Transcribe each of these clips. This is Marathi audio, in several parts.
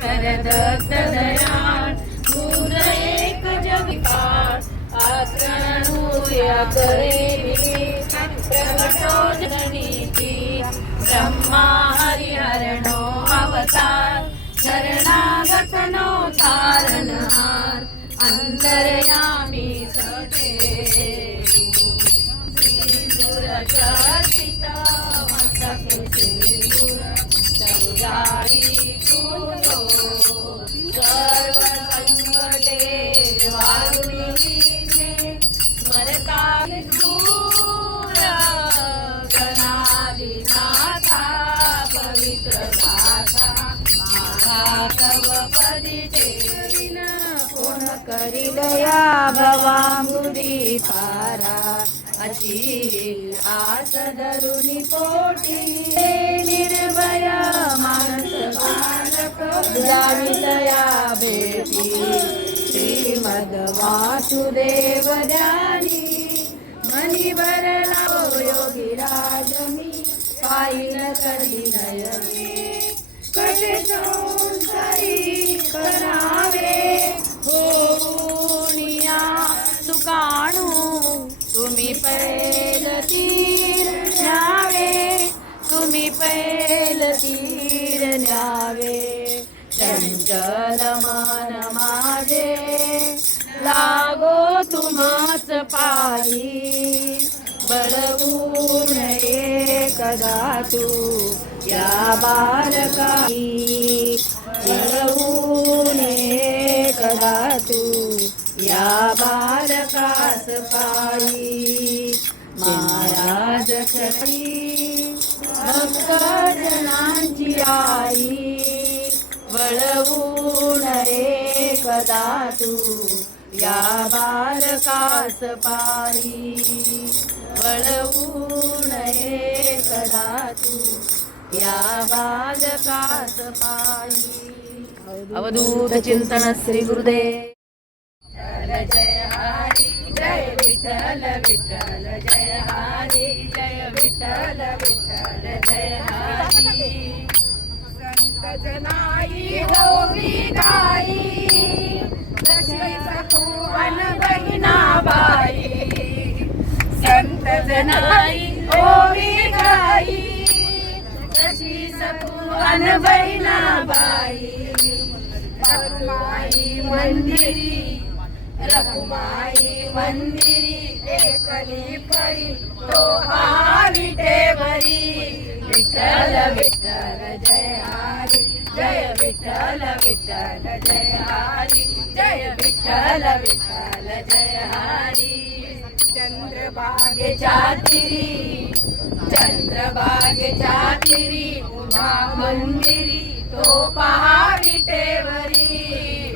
दत्त दयाळ दूध एक जगविकार आतरणूया करे प्रगटो जगनीती ब्रह्मा हरिहरणो अवतार शरणागतनो तारणहार अंतर्यामी सते सिंदूर चर्चित मस्तके सिंदूर तरुजाई फुलो सर्व संकटे वारुणीने स्मरता दूर गणादिनाथा पवित्र गाथा माधव पदिते कोण करिलया भवांबुदी पारा अशी आस धरुणी पोटी निर्भया मानस बालक जावितया भेटी श्रीमद वासुदेव ज्ञानी मनी भरला योगीराज मी पाहिल कधी नयने कसे संसारी करावे होऊनिया सुकाणू तुम्ही पैल तीर न्यावे तुम्ही पैल तीर न्यावे चंचल मन माझे लागो तुम्हाच पायी बळवून एकदा तू या बालकाई बळवून एकदा तू या बालकास पायी महाराज छत्री भक्त जनांची आई वळवून एकदा तू या बालकास पायी वळवून एकदा तू या बालकास पायी. अवधूत चिंतन श्री गुरुदेव. जय हरी जय विठ्ठल विठ्ठल जय हरी जय विठ्ठल विठ्ठल जय हरी. संत जनाई होवी गाई जशी सखुवन बहिणाबाई संत जनाई होवी गाई जशी सखुवन बहिणाबाई रखुमाई मंदिरी रखुमाई मंदिरी एकली परी तो विठेवरी विठ्ठल विठ्ठल जय हरी जय विठ्ठल विठ्ठल जय हरी जय विठ्ठल विठ्ठल जय हरी. चंद्रभागेच्या तिरी उमा मंदिरी तो विठेवरी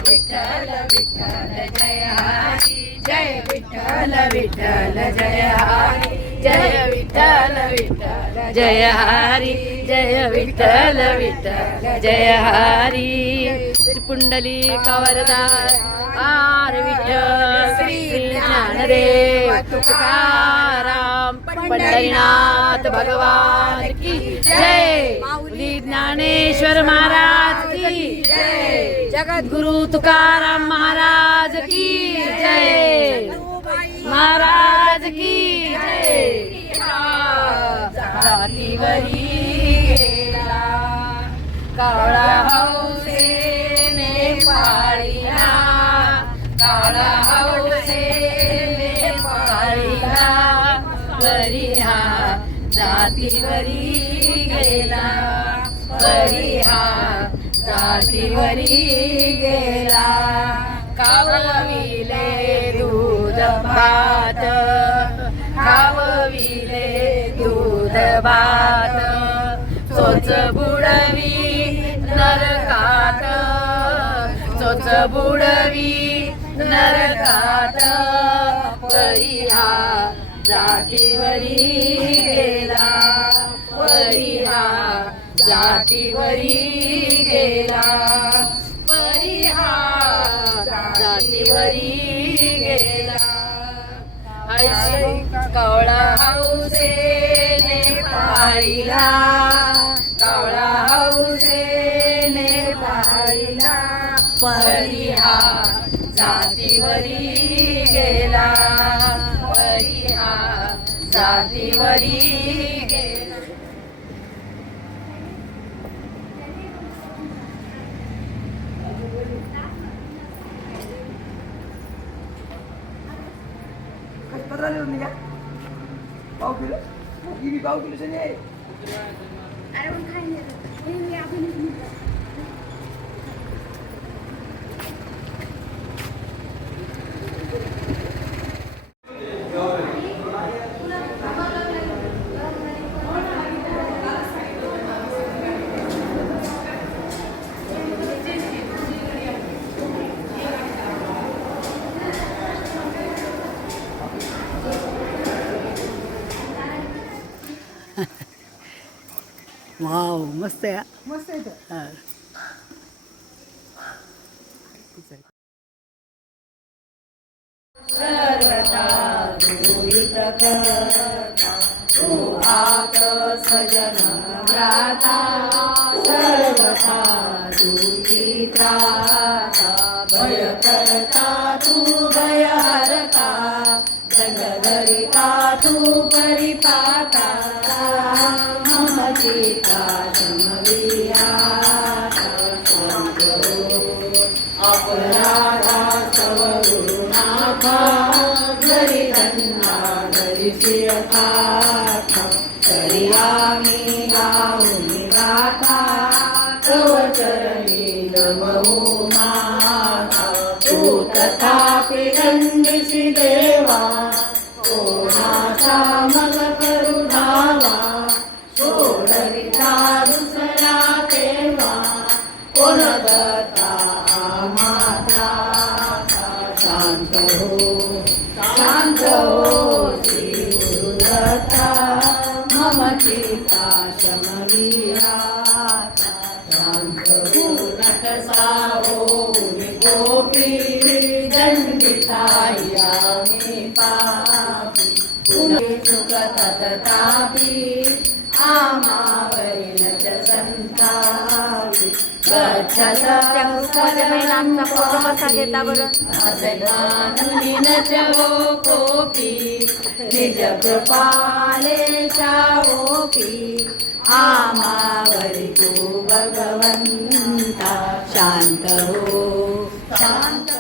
विठ्ठल विठ्ठल जय हरी जय विठ्ठल विठ्ठल जय हरी जय विठ्ठल विठ्ठल जय हरी जय विठ्ठल विठ्ठल जय हरी. पुंडली कवरदा आर विठ्ठल श्री ज्ञानदेव तुकाराम पंढरीनाथ भगवान की जय. ज्ञानेश्वर महाराज की जय. जगद्गुरु तुकाराम महाराज की जय. महाराज की जय. जातीवरी गेला काळा हौसेने पाळीला काळा हौसेने पाळीला वरी हा जातीवरी गेला वरी हा जातीवरी गेला. खावविले दूध भात खावविले दूध भात चोच बुडवी नरकात चोच बुडवी नरकात वरी हा जातीवरी गेला वरी हा जातीवरी गेला वरी हा जातीवरी गेला. ऐसे कवळा हौसेने पाळीला कवळा हौसेने राहिला परी हा जातीवरी गेला परी हा जातीवरी गेला. पत्रा लिहून निघा पाव किलो किती पाव किलो शनी आहे वाव मस्त आहे. मस्त आहे हा. सर्वथा दुरित करता तू आत सजन व्राता सर्वथा दुःखी त्राता भय करता तू भय हरता जगदरिता तू परिपाता मम चित्ता समविया अपराधा तव गुरुनाथा घरी धन्ना घरी शिरकाथा तरी आम्ही गाऊनी गाथा तव चरणी नमो माता तू तथापि दंडिसी देवा कोणाचा मग करू धावा सोडविता दुसरा तेव्हा कोण दत्ता माता शांत हो श्री गुरुदत्ता मम चित्ता शमविहाता शांत हो नटसा होऊनि गोपी दंडिता यामि पापी पुनः सुख तततापि आमावरी न च संतापि असन्मानुनि न च वो कोऽपि निज कृपाले शावोऽपि आमावरि तु भगवन्ता शान्त हो शान्त